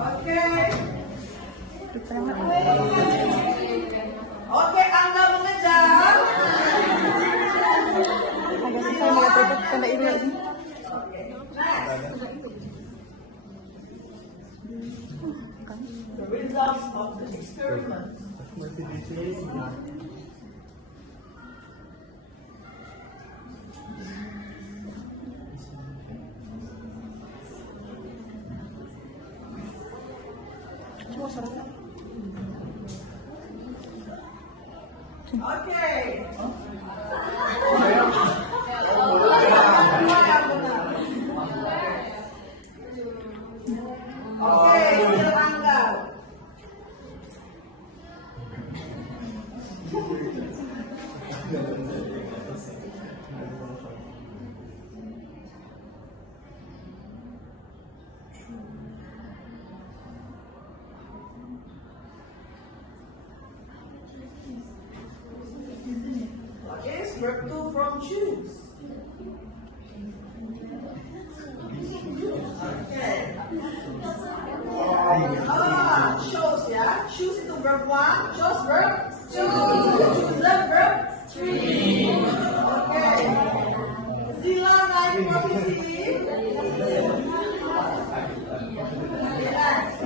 Oke. Oke, Angga mengejar. Agak susah melihat tanda ini. Oke, next. The results of the experiment. Okay. Okay, still Angga. What is verb 2 from choose? Okay. Chose ya. Choose itu verb 1, chose verb 2, choose verb 3. Okay. Zila naik posisi. Relax.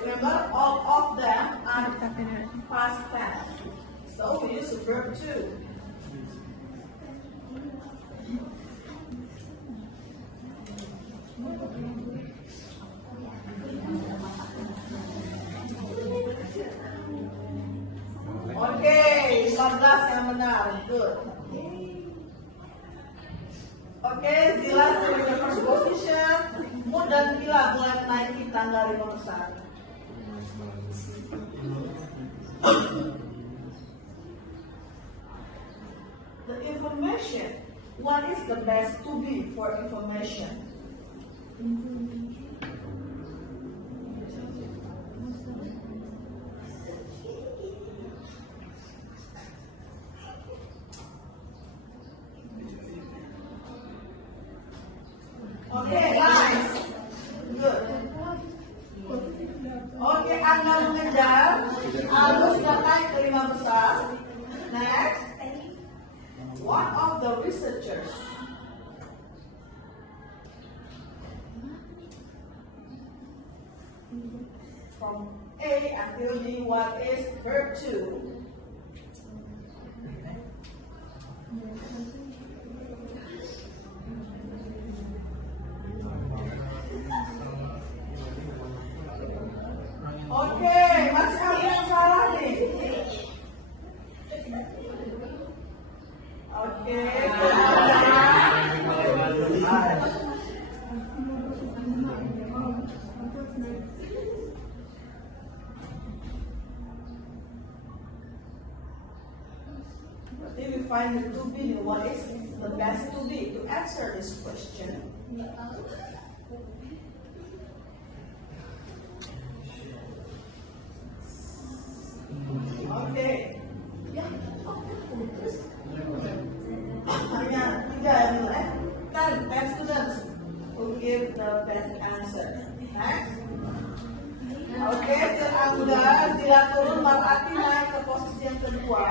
Remember, all of them are past tense. So we use the verb 2. Oke, 14 yang benar. Good. Oke, Zila still in the first position. Mood dan Gila mulai menaiki tangga 5 besar. The information. What is the best to be for information? Okay, nice. Good. Oke, Angga mengejar. Alus sudah naik ke 5 besar. Next. One of the researchers from A until D, what is verb 2? Oke, masih ada yang salah nih. Oke, berarti we find the to be. What is the best to be to answer this question? Oke. Hanya 3 yang mulai. Then, best students will give the best answer. Next. Oke, Angga, Zila turun, Marati naik ke posisi yang kedua.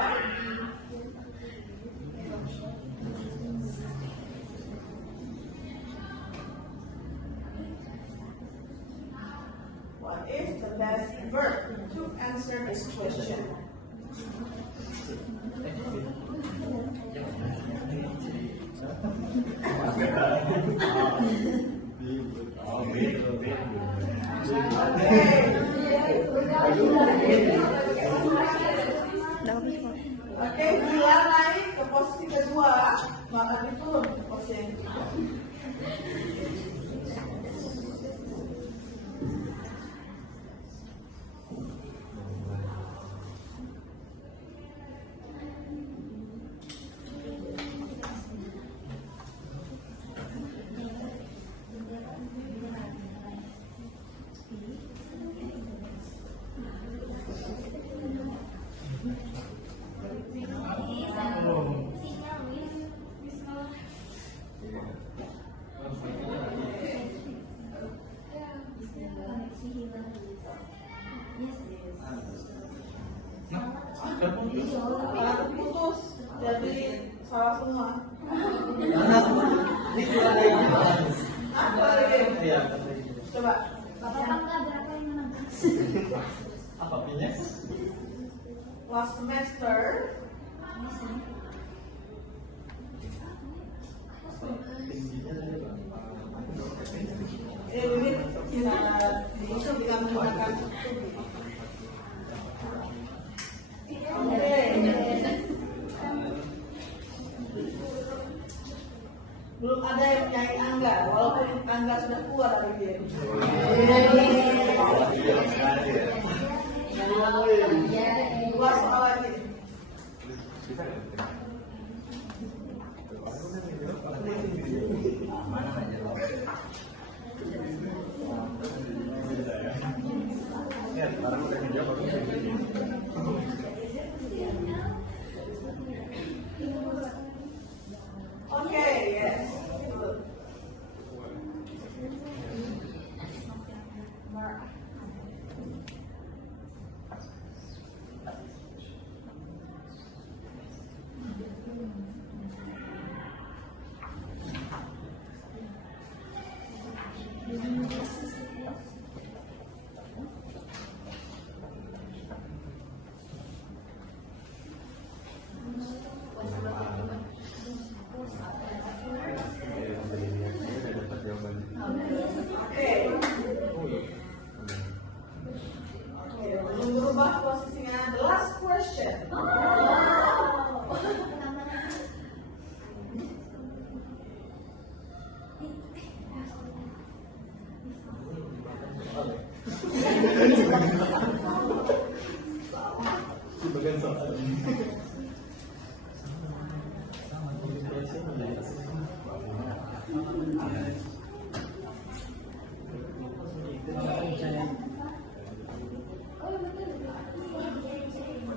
What is the best verb to answer this question? Oke, Zila naik ke posisi kedua, maka diturun ke posisi yang ketiga. Salah semua. Ini juga ada yang Apa lagi? Iya. Coba. Bapak bangga berapa yang menang? Apa pilih? Last semester. Ini bisa bisa menggunakan belum ada yang nyai Angga, walaupun Angga sudah keluar dari game. Dua soal lagi. Okay, yes. Good. Okay. Belum berubah posisinya. The last question.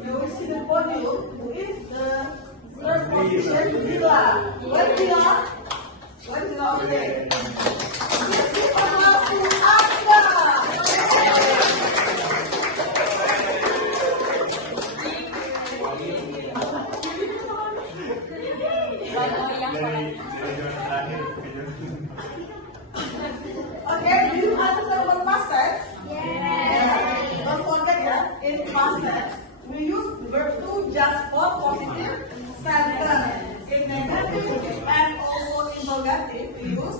You will see the podium. Who is the third position? Zila. Where Zila? Where Zila? Okay. Give a hand to Angga. Okay, do you understand what past tense? Yes. Don't forget that in past tense we use verb to just for positive sentence. In negative and also interrogative we use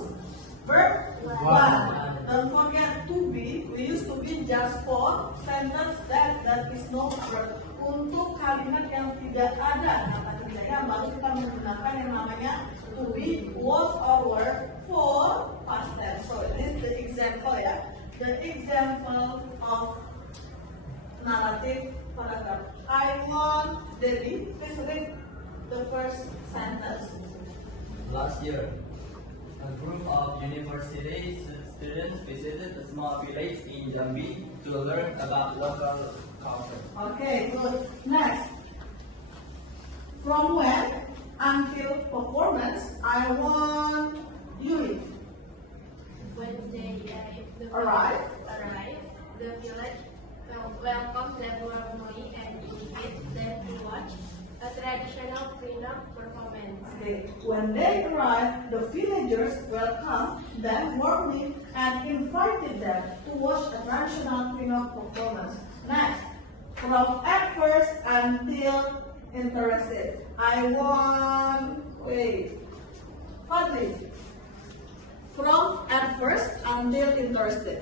verb one. Don't forget to be, we use to be just for sentence that is no verb. Untuk kalimat yang tidak ada kata kerjanya baru kita menggunakan yang namanya to be, was or were for past tense. So this is the example ya. The example of narrative paragraph. I want Debbie, please read the first sentence. Last year, a group of university students visited a small village in Jambi to learn about local culture. Okay, good. Next. From when until performance, I want you. When they Arrive. the village welcomes them warmly and invites them to watch a traditional cleanup performance. Okay. When they arrived, the villagers welcomed them warmly and invited them to watch a traditional cleanup performance. Next. From at first until interested. I want, wait, Fadli. From at first until interested.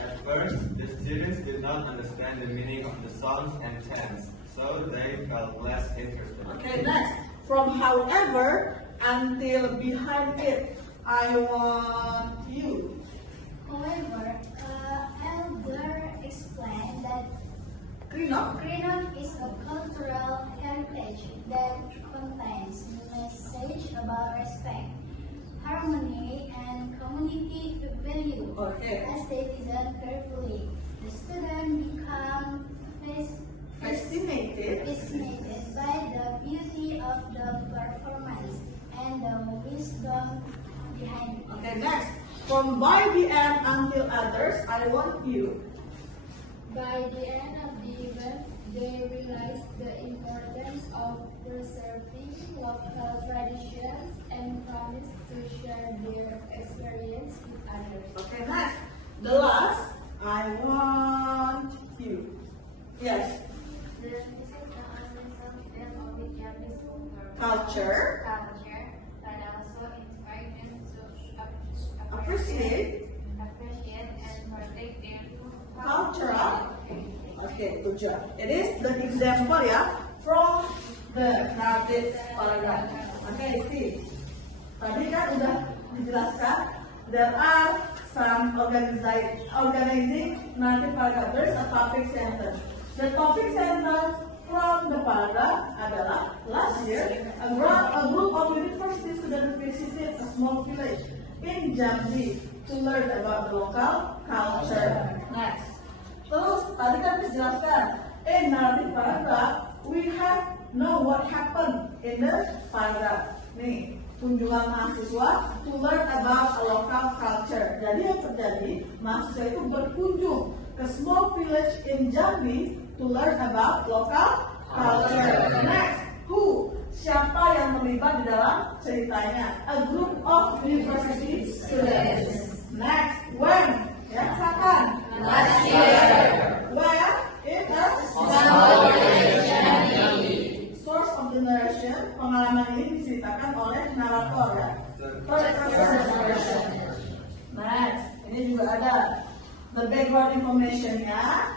At first, the students did not understand the meaning of the songs and chants, so they felt less interested. Okay, next. From however until behind it. I want you. However, elder explained that Cleanup. cleanup is a cultural heritage that contains a message about respect, harmony, and community value. Okay. As they listen carefully, the student become Fascinated. fascinated by the beauty of the performance and the wisdom behind it. Okay, next. From by the end until others, I want you. By the end of the event, they realized the importance of preserving preserving local traditions and promise to share their experience with others. Okay, next. The last, I want you. Yes. Culture. But also inspire them to Appreciate. and protect their Cultural. Okay, good job. It is the example ya from the narrative paragraph. Okay, see. Tadi kan udah dijelaskan. There are some organizing narrative paragraph. There is a topic sentence. The topic sentence from the paragraph adalah last year a group of university students visited a small village in Jambi to learn about the local culture. Next. Terus tadi kan dijelaskan in narrative paragraph we have know what happened in the paragraph. Nih, kunjungan mahasiswa to learn about a local culture. Jadi yang terjadi, mahasiswa itu berkunjung ke small village in Jambi to learn about local culture. Next, who? Siapa yang terlibat di dalam ceritanya? A group of university students. Next, when? Ya, kapan? Last year. Where? In a Small village Jambi. Source of the narration, pengalaman ini diceritakan oleh narator ya. First person. Next, ini juga ada the background information-nya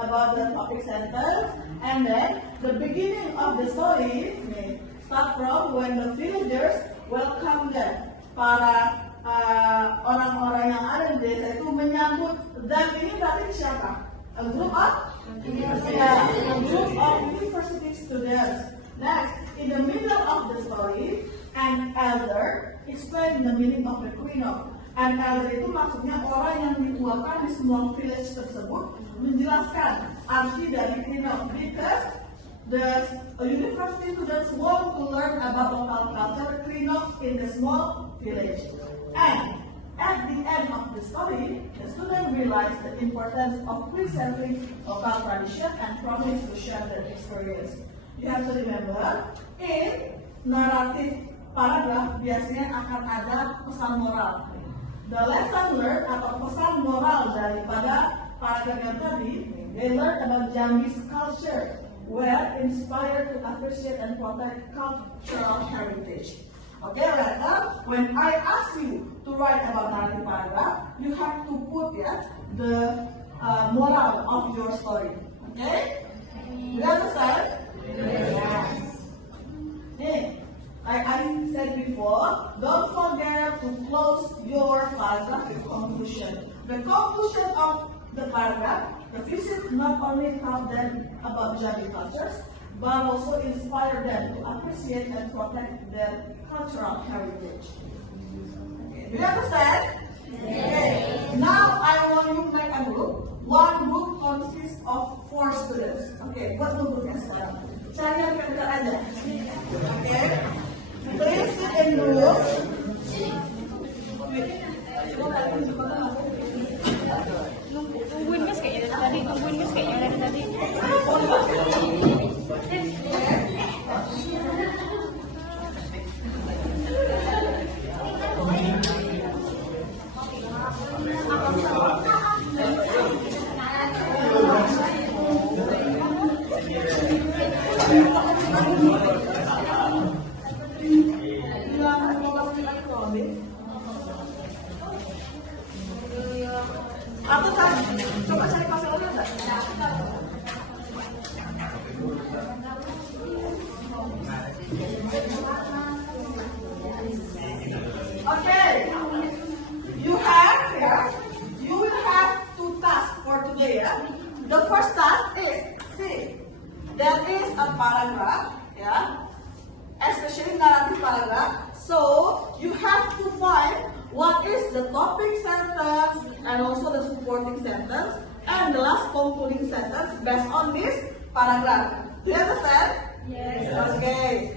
about the topic sentence, and then the beginning of the story start from when the villagers welcome them. Para orang-orang yang ada di desa itu menyambut, dan ini berarti siapa? A group of university students. Next, in the middle of the story, an elder explain the meaning of the quinoa. An elder itu maksudnya orang yang dituakan di semua village tersebut menjelaskan arti dari quinoa, because the university students want to learn about local culture quinoa in the small village. And at the end of the story, the student realized the importance of preserving local tradition and promise to share their experience. You have to remember, in narrative paragraph biasanya akan ada pesan moral. The lesson learned atau pesan moral daripada paragraph yang tadi, they learn about Jambi's culture, were inspired to appreciate and protect cultural heritage. Okay, right now, when I ask you to write about narrative paragraph, you have to put the moral of your story. Okay? You understand? Yes. Like I said before, don't forget to close your paragraph with conclusion. The conclusion of the paragraph, the visit not only taught them about Jambi cultures, but also inspire them to appreciate and protect their cultural heritage. Okay, do you understand? Yes. Okay. Now I want you to make a group. One group consists of 4 students. Okay, buat grupnya sekarang. Cari yang dekat aja. Okay. Please sit in groups. Tungguin guys kayaknya dari tadi. Atau kan, coba cari pasal order enggak? Okay, you will have 2 tasks for today. The first task is, see, there is a paragraph, especially narrative paragraph. So you have to find what is the topic sentence and also the supporting sentence and the last concluding sentence based on this paragraph. Do you understand? Yes. Okay.